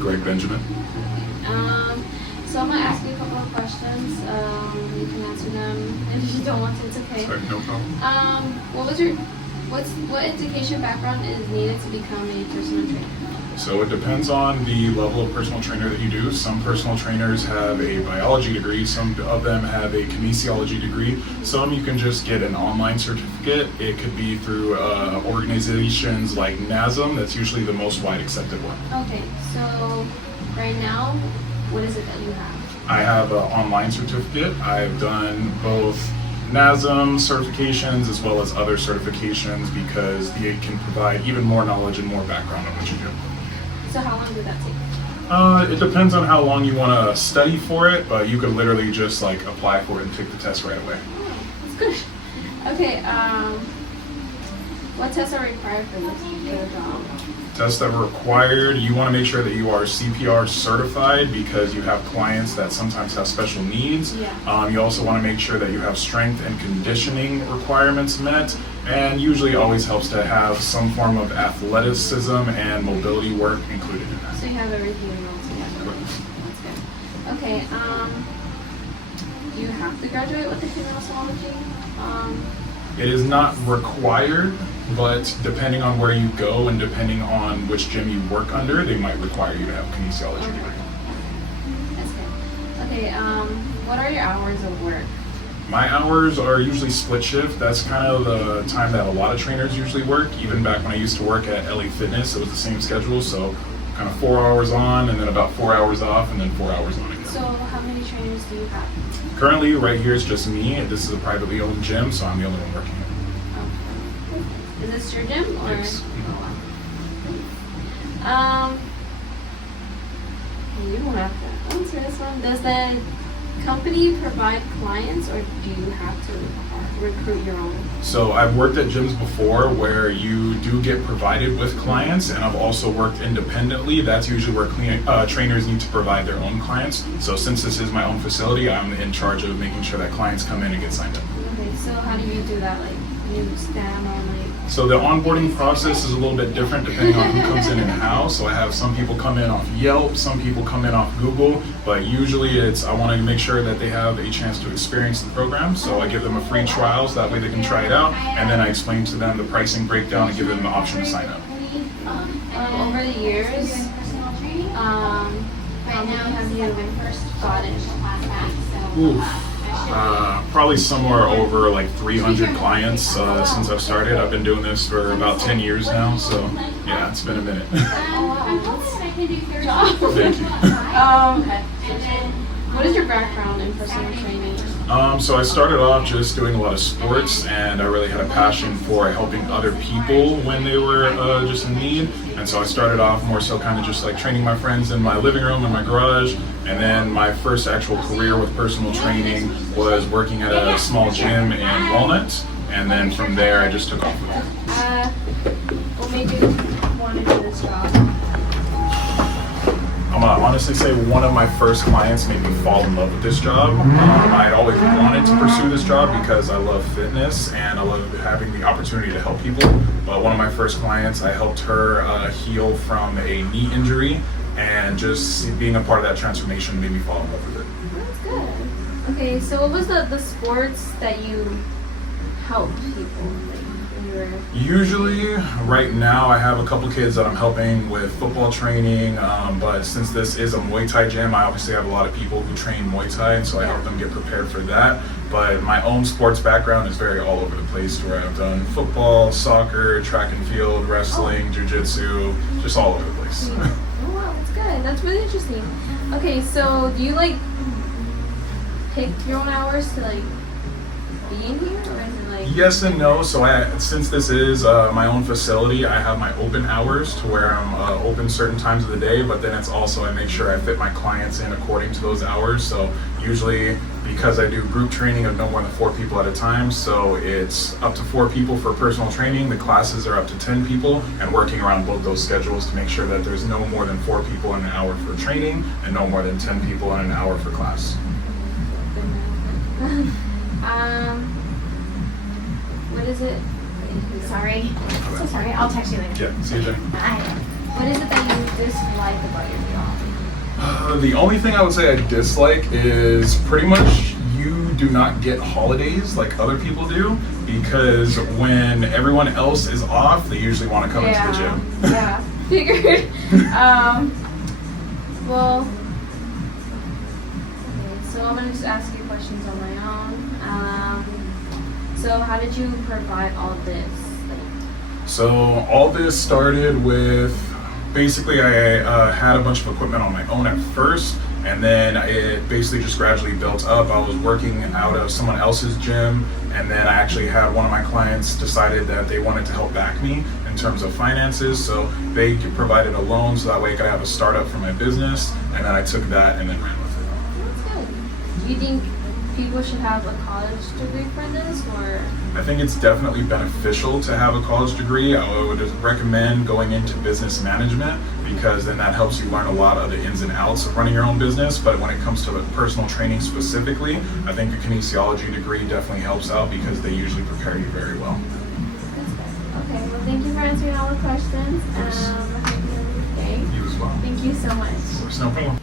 Greg Benjamin. So I'm gonna ask you a couple of questions. You can answer them, and if you don't want to, it's okay. Sorry, no problem. What education background is needed to become a personal trainer? So it depends on the level of personal trainer that you do. Some personal trainers have a biology degree, some of them have a kinesiology degree. Some you can just get an online certificate. It could be through organizations like NASM. That's usually the most wide accepted one. Okay, so right now, what is it that you have? I have an online certificate. I've done both NASM certifications as well as other certifications because it can provide even more knowledge and more background on what you do. So how long did that take? It depends on how long you want to study for it, but you could literally just like apply for it and take the test right away. Oh, that's good. Okay, what tests are required for the job? Tests that are required, you want to make sure that you are CPR certified because you have clients that sometimes have special needs. Yeah. You also want to make sure that you have strength and conditioning requirements met, and usually always helps to have some form of athleticism and mobility work included in that. So you have everything all together. That's good. Okay, do you have to graduate with the kinesiology? It is not required, but depending on where you go and depending on which gym you work under, they might require you to have a kinesiology degree. That's good. Okay, what are your hours of work? My hours are usually split shift. That's kind of the time that a lot of trainers usually work. Even back when I used to work at LA Fitness, it was the same schedule. So kind of 4 hours on and then about 4 hours off and then 4 hours on again. So how many trainers do you have? Currently, right here is just me. This is a privately owned gym, so I'm the only one working here. Okay. Is this your gym or? Yes. You don't have to answer this one. Does the company provide clients or do you have to recruit your own? So I've worked at gyms before where you do get provided with clients, and I've also worked independently. That's usually where trainers need to provide their own clients. So since this is my own facility, I'm in charge of making sure that clients come in and get signed up. Okay, so how do you do that? Like you stand on like. So the onboarding process is a little bit different depending on who comes in and how. So I have some people come in off Yelp, some people come in off Google, but usually I want to make sure that they have a chance to experience the program. So I give them a free trial so that way they can try it out, and then I explain to them the pricing breakdown and give them the option to sign up. Over the years, how many have you gotten? Oof. Probably somewhere over like 300 clients since I've started. I've been doing this for about 10 years now, so yeah, it's been a minute. Thank you. What is your background in personal training? So I started off just doing a lot of sports, and I really had a passion for helping other people when they were just in need. And so I started off more so kind of just like training my friends in my living room, in my garage. And then my first actual career with personal training was working at a small gym in Walnut. And then from there, I just took off with it. What made you want to do this job? I'm gonna honestly say one of my first clients made me fall in love with this job. I'd always wanted to pursue this job because I love fitness and I love having the opportunity to help people. But one of my first clients, I helped her heal from a knee injury, and just being a part of that transformation made me fall in love with it. That's good. Okay, so what was the sports that you helped people? Usually, right now, I have a couple kids that I'm helping with football training, but since this is a Muay Thai gym, I obviously have a lot of people who train Muay Thai, and so I help them get prepared for that. But my own sports background is very all over the place, where I've done football, soccer, track and field, wrestling, jiu-jitsu, just all over the place. Oh wow, that's good. That's really interesting. Okay, so do you like pick your own hours to like be in here, or is it like? Yes and no. So since this is my own facility, I have my open hours to where I'm open certain times of the day, but then it's also I make sure I fit my clients in according to those hours. So usually, because I do group training of no more than 4 people at a time, so it's up to 4 people for personal training. The classes are up to 10 people, and working around both those schedules to make sure that there's no more than 4 people in an hour for training and no more than 10 people in an hour for class. What is it? Sorry. So sorry. I'll text you later. Yeah, see you there. Bye. What is it that you dislike about your job? The only thing I would say I dislike is pretty much you do not get holidays like other people do, because when everyone else is off, they usually want to come into the gym. Yeah, figured. Well, okay, so I'm gonna just ask you questions on my own. So how did you provide all this? So all this started with, basically I had a bunch of equipment on my own at first, and then it basically just gradually built up. I was working out of someone else's gym, and then I actually had one of my clients decided that they wanted to help back me in terms of finances, so they provided a loan so that way I could have a startup for my business, and then I took that and then ran with it. That's good. Do you think people should have a college degree for this, or? I think it's definitely beneficial to have a college degree. I would recommend going into business management, because then that helps you learn a lot of the ins and outs of running your own business. But when it comes to the personal training specifically, I think a kinesiology degree definitely helps out, because they usually prepare you very well. That's good. Okay, well, thank you for answering all the questions. I hope you have a good day. You as well. Thank you so much. Of course, no problem.